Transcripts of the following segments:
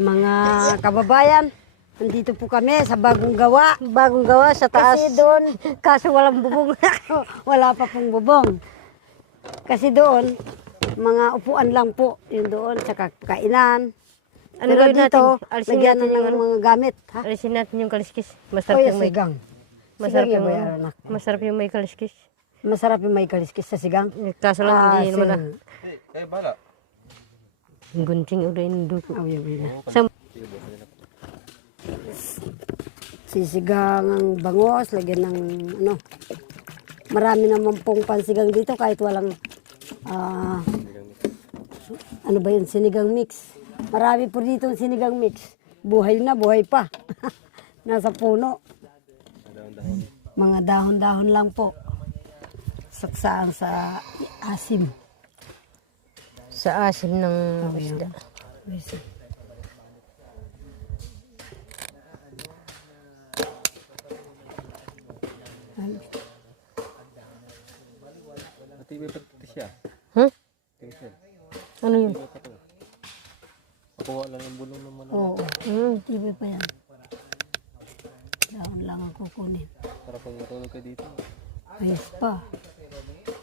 Mga kababayan, nandito po kami sa bagong gawa. Bagong gawa sa taas. Kasi doon, kaso walang bubong. Wala pa pong bubong. Kasi doon, mga upuan lang po. Yung doon, sa kainan. Ano Pero gawin dito, natin? Alisin lagyan natin ng yung ano? mga gamit. Ha? Alisin natin yung kaliskis. O Masarap yung yung may sigang. masarap Sigang yung yan ba yan, anak? masarap yung may kaliskis. Masarap yung may kaliskis sa sigang. Kaso lang hindi naman na. Eh, bala. Gunting udah yung duko. Oh, yun. Sa Sisigang ang bangos, lagyan ng ano. Marami naman pong pansigang dito kahit walang ano ba yun, sinigang mix. Marami po dito ang sinigang mix. Buhay na, buhay pa. Nasa puno. Mga dahon-dahon lang po. Saksaan sa asim. sa asim ng isda. Ati may pagtitis siya. Huh? Tingnan. Ano yun? Nakuha lang yung bulong ng manok. Oo, Hmm. tibay pa yan. Dahon lang ang kukunin. Para pag matulog ka dito. Ayos pa.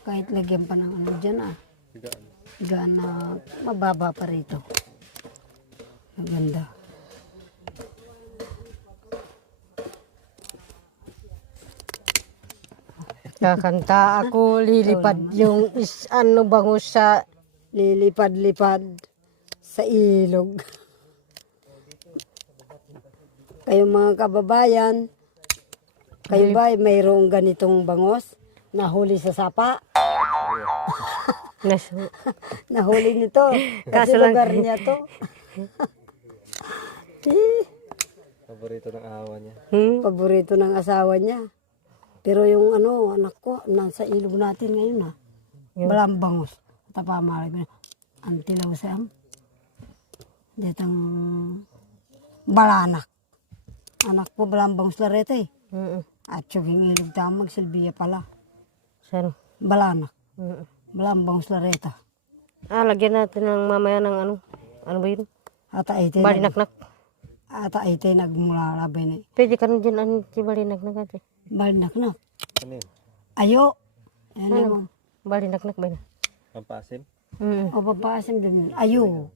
Kahit lagyan pa ng ano dyan Higaan. Gana mababa pa rito. Maganda. Kakanta ako, lilipad yung ano bangus sa Lilipad-lipad sa ilog. Kayong mga kababayan, kayo ba ay mayroong ganitong bangos? Nahuli sa sapa? nas Nahuli nito. Kasi Kaso lang- lugar niya to. Paborito ng awa niya. Paborito ng asawa niya. Pero yung ano, anak ko, nasa ilog natin ngayon Balang bangos. Tapamalag na. Antilaw sam. Ditang balanak. Anak ko balang bangos larete. At yung ilog tamag, silbiya pala. Saan? Balanak. Balang bangos lareta. Lagyan natin ng mamaya ng ano. Ano ba yun? Ata ite. Balinaknak. Ata ite nagmulalabay na. Pwede ka rin dyan ano si balinaknak ate. Balinaknak. Ano yun? Ayo. Yan naman. Balinaknak ba yun? Pampasim? O papasim din. Ayo.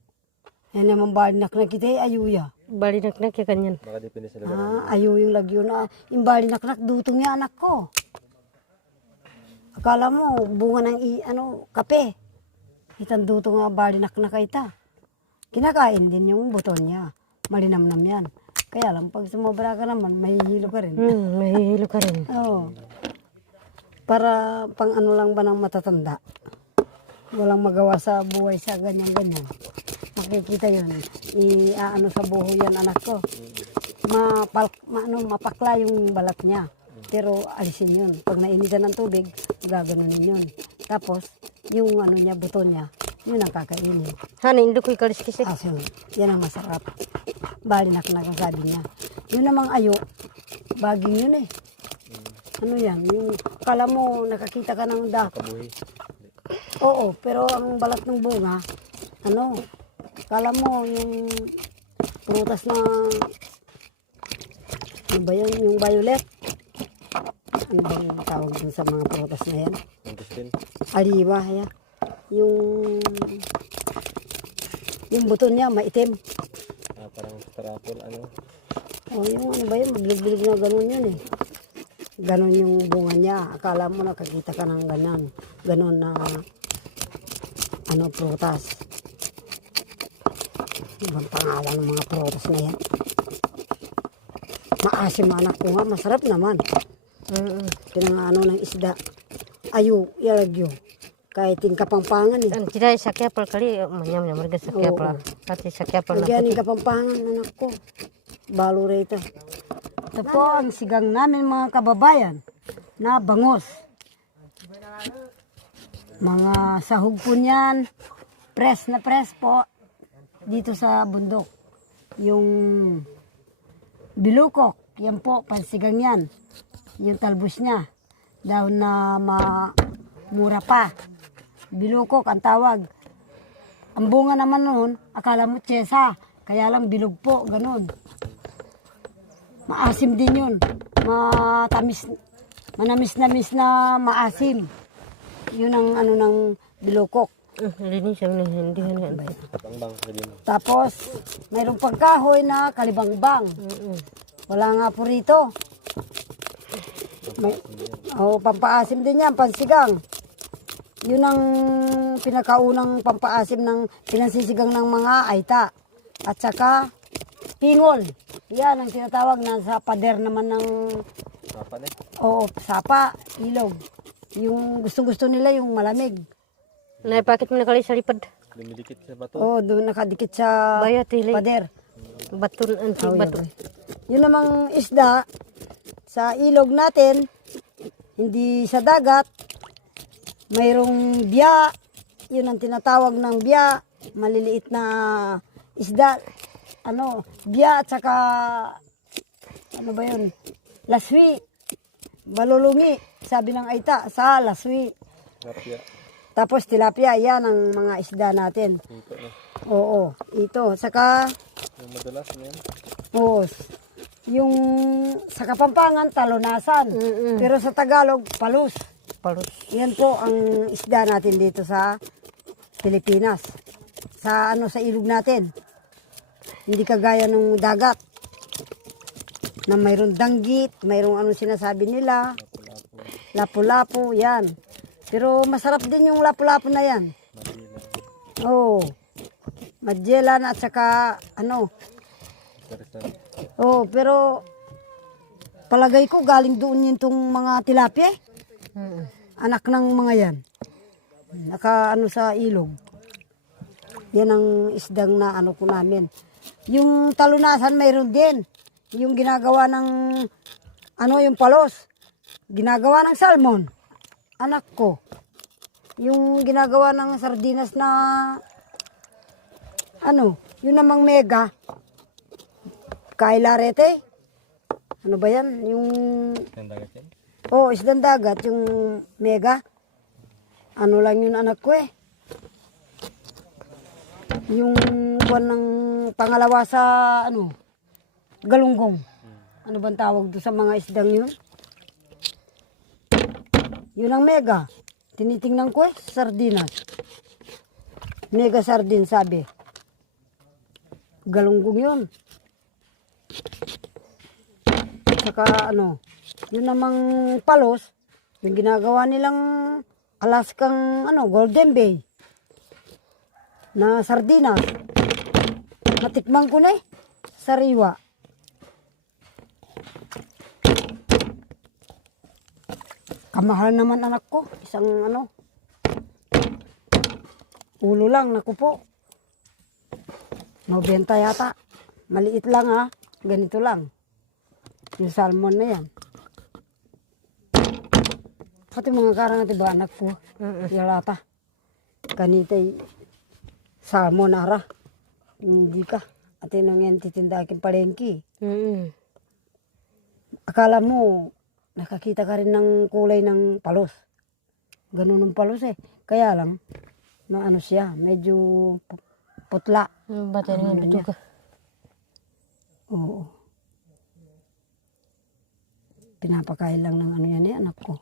Yan naman balinaknak kita ayo ya. Balinaknak ya kanyan. Baka depende sa lugar. Ayo yung lagyo na. Yung balinaknak dutong niya anak ko. Akala mo bunga ng kape. Itang dutong nga balinaknak ita. Kinakain din yung buton niya. Malinamnam yan. Kaya lang pag sumobra ka naman, mahihilo ka rin. Mahihilo ka rin. Oo. Para pang ano lang ba ng matatanda. Walang magawa sa buhay sa ganyan-ganyan. Makikita yun. Ano sa buho yan anak ko. Mapakla yung balat niya. Pero alisin yun. Pag nainitan ng tubig, gaganunin yun. Tapos, yung ano niya, buto niya, yun ang kakainin. Hani, hindi ko ikaliskis eh. Aso, yan ang masarap. Balinaknak ang sabi niya. Yun namang ayo, baging yun eh. Ano yan? Yung kala mo nakakita ka ng dako. Kabuhi. Oo, pero ang balat ng bunga, kala mo yung prutas na, ano ba yun? Yung violet. Ano ba yung tawag dun sa mga prutas na yan? Mangustin. Aliwa, yan. Yung buto niya, maitim. Parang tarapol, ano. Yung ano ba yun, mabilig-bilig na ganun yun eh. Ganun yung bunga niya. Akala mo nakakita ka ng ganyan. Ganun na, prutas. Ibang pangalan ng mga prutas na yan. Maasim anak ko nga, masarap naman. Pinangano ng isda. Ayo, yalagyo. Kahit yung kapampangan eh. Ang tidak sakya pal kali manyam nyamar ga sakya Oo. pala. Kati sakya pal na. Lagyan yung kapampangan anak ko. Balo rito. Ito po ang sigang namin mga kababayan na bangos. Mga sahog po niyan. Press na press po. Dito sa bundok. Yung bilukok. Yan po, pansigang yan. Yung talbos niya. Dahon na mura pa. Bilukok ang tawag. Ang bunga naman noon, akala mo tsesa. Kaya lang bilog po, ganun. Maasim din yun. Matamis, manamis-namis na maasim. Yun ang ano ng bilokok. Linis ang hindi yan. Kapangbang, sabi mo. Tapos, mayroong pagkahoy na kalibangbang. Wala nga po rito. May, pampaasim din yan, pansigang. Yun ang pinakaunang pampaasim ng pinansisigang ng mga aita. At saka, pingol. Yan ang tinatawag na sa pader naman ng, Sapa na eh. oo, sapa, ilog. Yung gusto-gusto nila yung malamig. Naipakit mo na kali sa lipad. Lumidikit sa bato. Oo, doon nakadikit sa Bayat, hili. pader. Bato, antik bato. Yun namang isda sa ilog natin, hindi sa dagat, mayroong biya, yun ang tinatawag ng biya, maliliit na isda, biya at saka, ano ba yun, laswi, balulungi, sabi ng aita, sa laswi. Rapya. Tapos tilapia, yan ang mga isda natin. Ito na. Oo, ito. Saka, Yung madalas na yan. oo, yung sa Kapampangan, talunasan. Pero sa Tagalog, palus. Palus. Yan po ang isda natin dito sa Pilipinas. Sa sa ilog natin. Hindi kagaya ng dagat. Na mayroong danggit, mayroong sinasabi nila. Lapu-lapu, yan. Pero masarap din yung lapu-lapu na yan. Madila. Oo. Magellan at saka Interesante. Oh, pero palagay ko galing doon yung tong mga tilapia. Anak ng mga yan. Naka sa ilog. Yan ang isdang na ko namin. Yung talunasan mayroon din. Yung ginagawa ng yung palos. Ginagawa ng salmon. Anak ko. Yung ginagawa ng sardinas na yun namang mega. Kailarete. Ano ba yan? Yung Yan dagat yan. isdang dagat, yung mega. Ano lang yun anak ko eh. Yung buwan ng pangalawa sa galunggong. Ano bang tawag doon sa mga isdang yun? Yun ang mega. Tinitingnan ko sardinas. Mega sardine sabi. Galunggong yun. Saka yun namang palos, yung ginagawa nilang Alaskang Golden Bay na sardinas. Natikman ko na sariwa. Kamahal naman anak ko, isang ulo lang, naku po. 90 yata. Maliit lang ganito lang. Yung salmon na yan. Pati mga karang ati ba anak ko, yalata. Kanitay salmon ara. Hindi ka. Ati nang yan titinda aking palengki. Akala mo, nakakita ka rin ng kulay ng palos. Ganun ng palos Kaya lang, siya, medyo putla. Batay na nga ka. Oo. Pinapakain lang ng yan anak ko.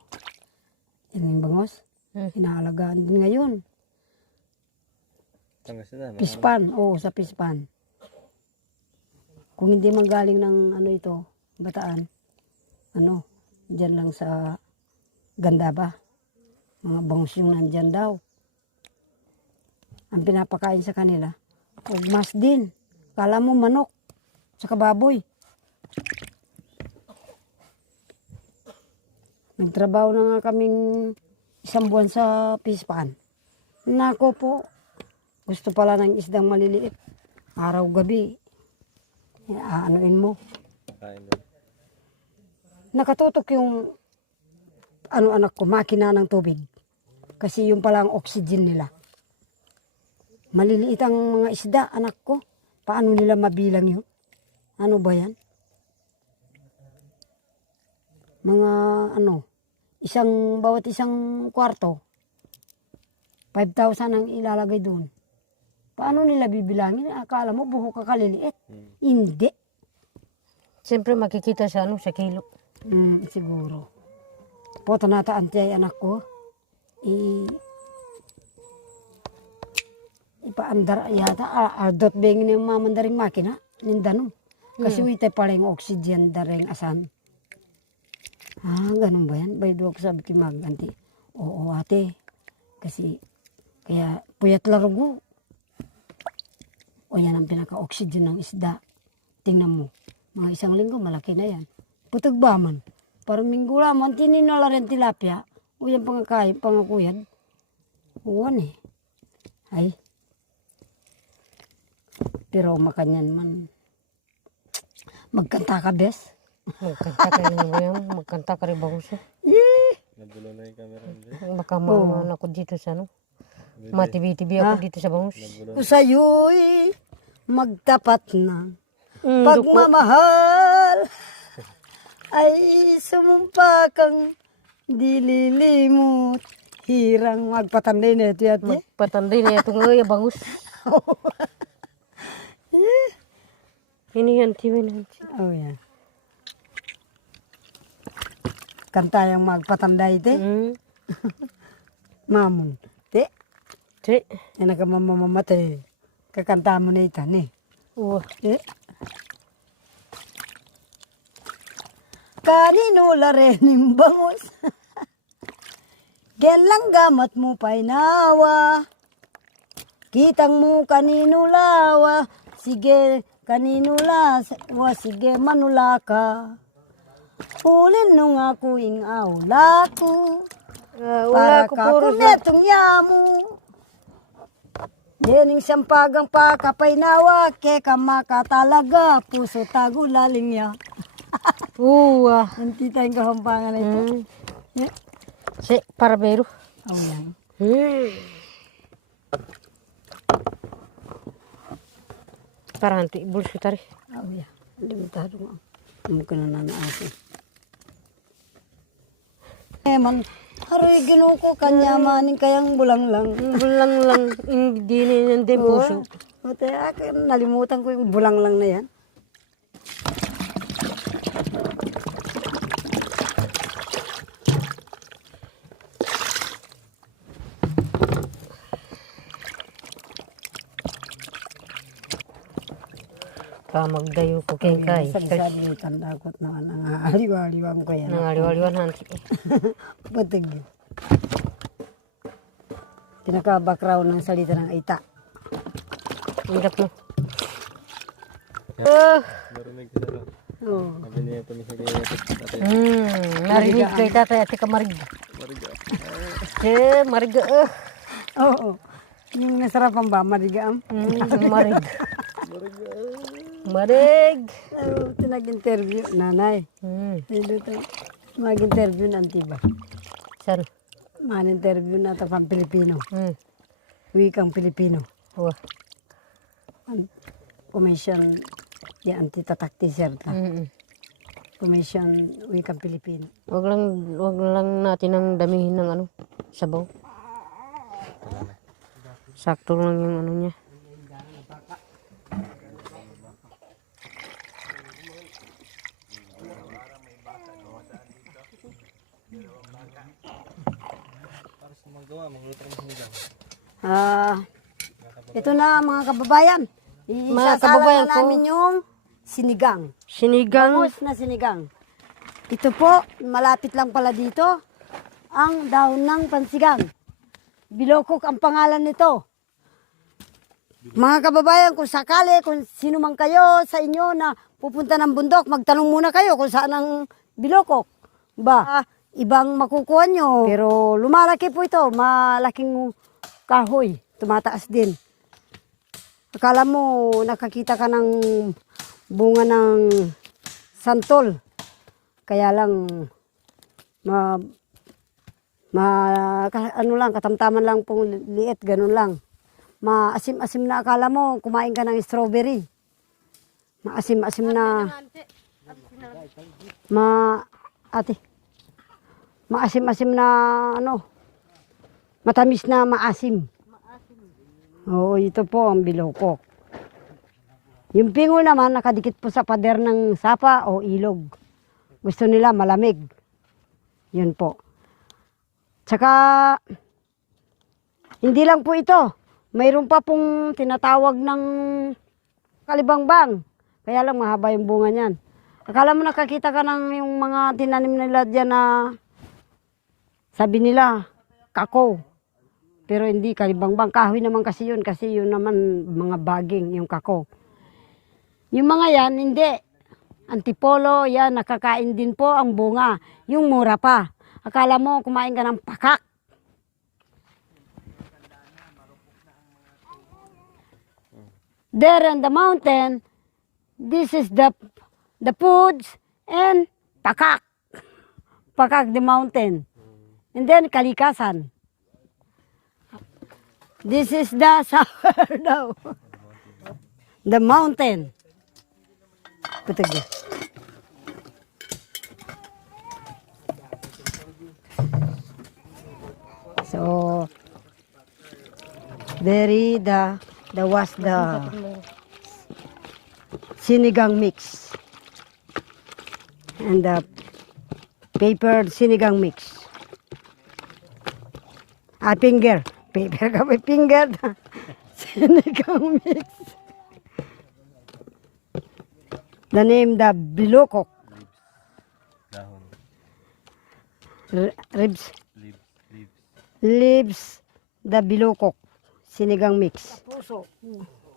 Yan yung bangos. Inaalagaan din ngayon. Pangasinan. Pispan. Oo, sa pispan. Kung hindi man galing ng ito, Bataan. Diyan lang sa Ganda ba? Mga bangus yung nandyan daw. Ang pinapakain sa kanila, ugmas din. Kala mo manok, saka baboy. Nagtrabaho na nga kaming 1 buwan sa pispan. Nako po, gusto pala ng isdang maliliit. Araw-gabi, aanuin mo. Kain doon. Nakatutok yung anak ko, makina ng tubig. Kasi yung pala ang oxygen nila. Maliliit ang mga isda, anak ko. Paano nila mabilang yun? Ano ba yan? Mga bawat isang kwarto, 5,000 ang ilalagay doon. Paano nila bibilangin? Akala mo buho ka kaliliit. Hindi. Siyempre makikita sa ano, sa kilo. Siguro. Po, tanataan tiya anak ko. Ipaandar yata. Ardot bengin yung mamandaring makina. Nindanom. Kasi wite paling oxygen daring asan. Ganun ba yan? Baydo ako sabi kay Maganti. Oo ate. Kasi kaya puyat larugo. O yan ang pinaka-oxygen ng isda. Tingnan mo. Mga 1 linggo, malaki na yan. Putag ba man? Parang minggo lamang, tininala rin tilapia. O yan pangakain, pangakuyad. Uwan eh. Ay. Pero makanyan man. Magkanta ka, bes? Magkanta ka rin mo yan. Magkanta ka rin ba gusto? Nagulo na yung camera. Baka maano ako dito sa ano. Matibi-tibi ako dito sa bangus. Kung sa'yo'y magtapat na pagmamahal ay sumumpa kang di lilimot. Hirang magpatanday na ito yati. Magpatanday na ito nga bangus. Ini yan, tiwi na. Oh, yan. Kanta yung magpatanday ite. Mamon. Te. Ti. Yan ang kamamamamate. Kakanta mo na ita ni. Wah. Te. Kanino la rin yung bangus. Gelang gamat mo pa'y nawa. Kitang mo kanino lawa. Sige kanino lawa. Sige manula ka. Hulin nung ako ing aula ko. Para ka kumetong yamu. Dening sampagang pakapay nawa. Keka makatalaga. Puso tago laling ya. Wah. Nanti tayong kahampangan na ito. Yeah. Si, parabero. Oh, yan. Parang ito, ibulis ko tari. Oh, yan. Limitado nga. Mungkin na nanaasi. Man, haroy ginuko kanya maning kayang bulang lang. Bulang lang, hindi na yan din puso. Mate, nalimutan ko yung bulang lang na yan. Magdayo ko kay kay. Sabi yung tandakot na aliwa-aliwang ko yan. Nangaliwaliwan hansi. Batig yun. Pinaka-background ng salita ng Aita. Ingat mo. Marinig ka na. Oo. Sabi niya ito ni Sige. Narinig kay tatay ate ka marig. Marig. Oo. Yung nasarapan ba? Marigaam? Marig. Marig. Tinag-interview. Nanay. Mag-interview na antiba. Saan? Man-interview na ito pang Pilipino. Wikang Pilipino. Wah. Commission. Yan, anti-tatak-teaser ta. Commission Wikang Pilipino. Wag lang natin ang damihin ng ano, sabaw. Sakto lang yung ano niya. Ito na mga kababayan. Mga kababayan Isasala na namin yung sinigang. Sinigang. Bangus na sinigang. Ito po, malapit lang pala dito, ang dahon ng pansigang. Bilokok ang pangalan nito. Mga kababayan, kung sakali, kung sino man kayo sa inyo na pupunta ng bundok, magtanong muna kayo kung saan ang bilokok. Ibang makukuha nyo. Pero lumalaki po ito, malaking kahoy, tumataas din. Akala mo, nakakita ka ng bunga ng santol. Kaya lang, ano lang, katamtaman lang pong liit, ganun lang. Maasim-asim na akala mo, kumain ka ng strawberry. Maasim-asim na, maasim-asim na, matamis na maasim. Oo, ito po ang bilokok. Yung pingo naman nakadikit po sa pader ng sapa o ilog. Gusto nila malamig. Yun po. Tsaka, hindi lang po ito. Mayroon pa pong tinatawag ng kalibangbang. Kaya lang mahaba yung bunga niyan. Akala mo nakakita ka ng yung mga tinanim nila dyan na sabi nila, kako. Pero hindi kalibangbang. Kahoy naman kasi yun naman mga baging, yung kako. Yung mga yan, hindi. Antipolo, yan, nakakain din po ang bunga. Yung mura pa. Akala mo, kumain ka ng pakak. There on the mountain, this is the foods and pakak. Pakak the mountain. And then kalikasan. This is the sour daw. The mountain. Putag. So, was the sinigang mix and the paper sinigang mix. Finger. Paper ka may finger. Sinigang mix. The name the bilokok. Dahon. Ribs. Leaves. Leaves the bilokok. Sinigang mix.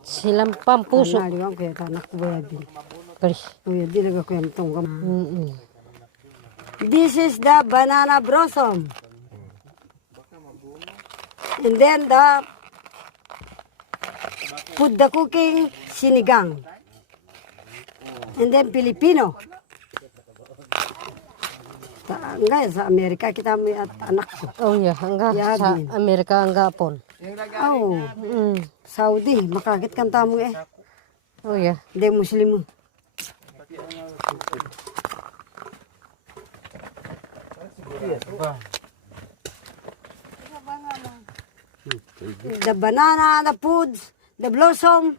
Silang pampuso. Naliwang kaya tanak ko ba din. Chris. Uy, di nagakwentong ka. Mm-mm. This is the banana blossom. And then the cooking sinigang. And then Filipino. Enggak, sa Amerika kita may anak ko. Oh yeah, hangga Yeah, sa din. Amerika hangga pon. Oh, Saudi, makakit kan tamu eh. Oh yeah. Hindi Muslim mo. The banana, the foods, the blossom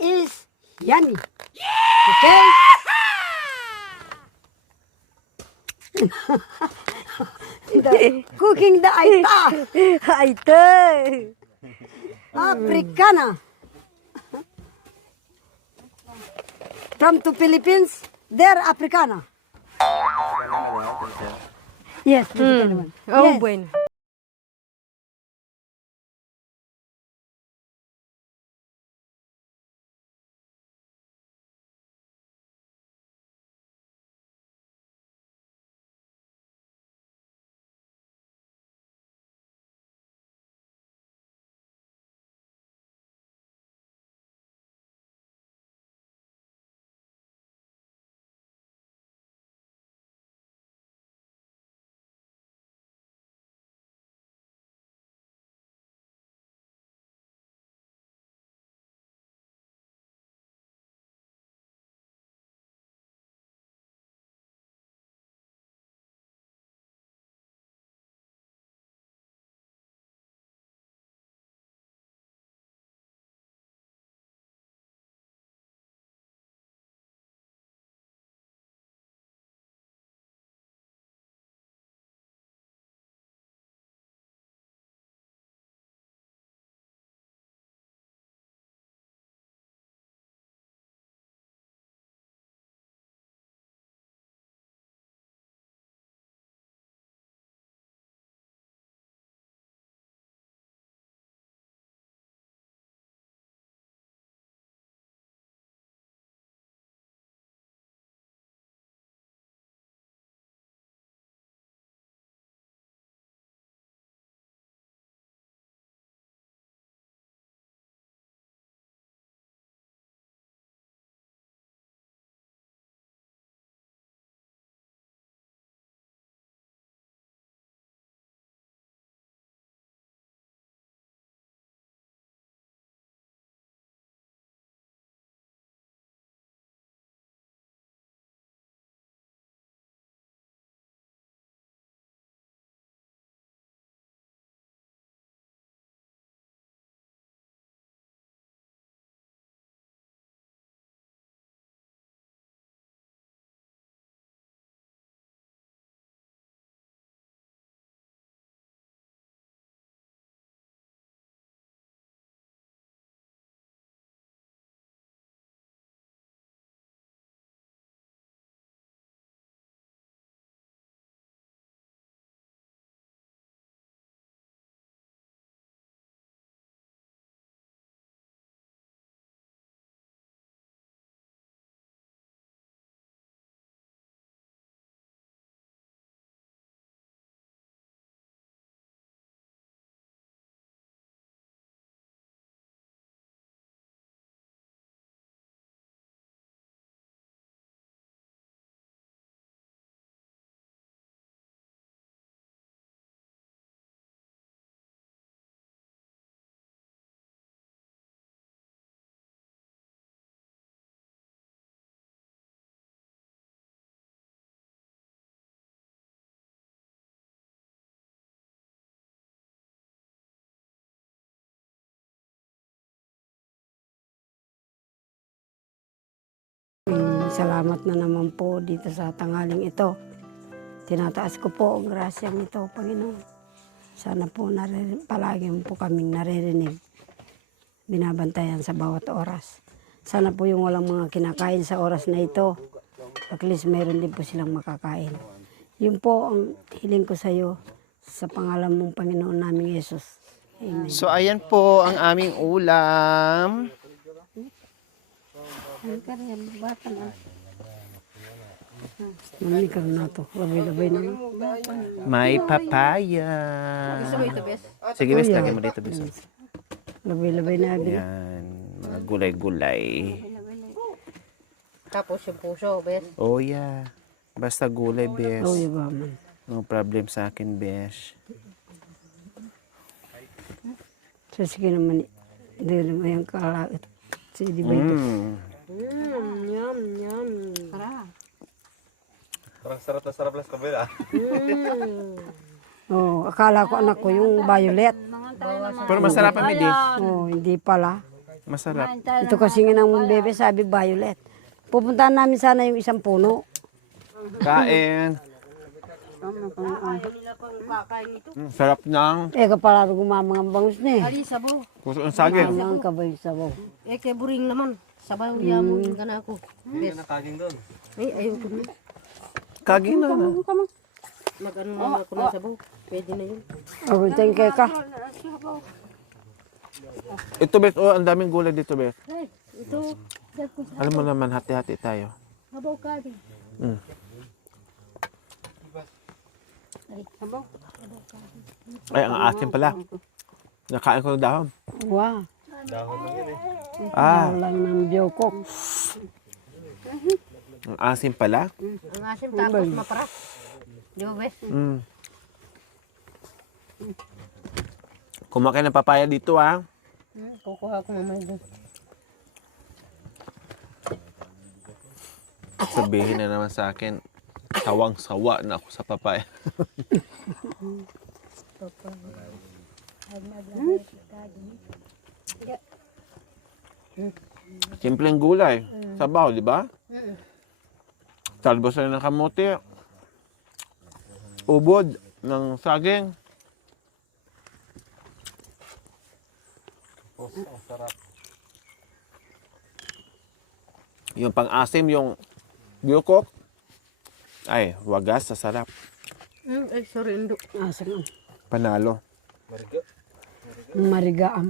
is yummy. Okay? Cooking the aita. Aite. Africana. From to Philippines, they're Africana. Yes, Filipino one. Oh, Yes. bueno. Salamat na naman po dito sa tanghaling ito. Tinataas ko po ang grasyang ito, Panginoon. Sana po palagi mo po kaming naririnig. Binabantayan sa bawat oras. Sana po yung walang mga kinakain sa oras na ito, at least meron din po silang makakain. Yun po ang hiling ko sa iyo sa pangalan mong Panginoon naming Yesus. Amen. So ayan po ang aming ulam. Mami ka na to. Labay-labay na. May papaya. Sige, bes, lagyan mo dito, bes. Labay-labay na. Yan, mga gulay-gulay. Tapos yung puso, bes. Oh yeah. Basta gulay, bes. Oh, yung man. No problem sa akin, bes. So, sige naman. Hindi naman yung kalakit. Sige, di ba ito? Yum, yum. Parang sarap na sarap lang sa kabila. Oh, akala ko anak ko yung violet. Pero masarap ang midi. Oh, hindi pala. Masarap. Ito kasi nga ng bebe sabi violet. Pupuntahan namin sana yung isang puno. Kain. Sarap ng Eh, kapala gumamang bangus na eh. Ali, sabaw. puso ng saging. Ang kabay sabaw. Eh, kay buring naman. Sabaw yamon ka na ako. Hindi na nakaging doon. Ay, ayaw ko na. Kaging na. Mag-ano naman ako ng sabaw. Pwede na yun. Oh, thank you ka. Ito, bes. Oh, ang daming gulay dito, bes. Ay, ito. Alam mo naman, hati-hati tayo. Sabaw ka din. Mm. Ay, ang asin pala. Nakain ko ng dahon. Wow. Dahon lang yun eh. Ah, Lang ng biyokok. ang asin pala. Ang asim tapos maparas. Di ba, bes? Mm. Kumakain ng papaya dito, ah. Kukuha ko mamay doon. Sabihin na naman sa akin, sawang-sawa na ako sa papaya. Simpleng gulay. Sabaw, di ba? Talbos na ng kamote. Ubod ng saging. Ang sarap. Yung pang-asim, yung biyokok. Ay, wagas, sa sarap. Ay, sorry, Indo. Asam. Panalo. Mariga. Marigaam.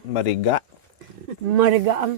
Mariga. Marigaam.